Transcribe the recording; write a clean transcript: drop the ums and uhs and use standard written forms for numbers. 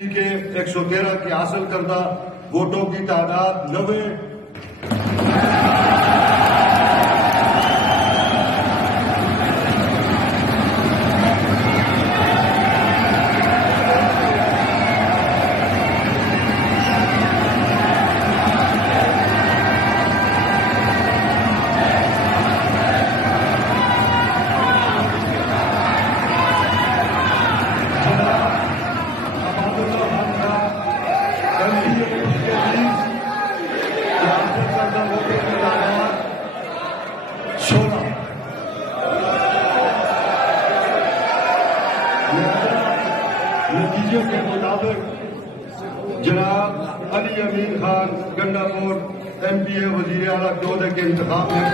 के 113 की हासिल करदा वोटों की तादाद 90। नतीजे के मुताबिक जनाब अली अमीन खान गंडापुर MPA वजीर आला के इंतखाब में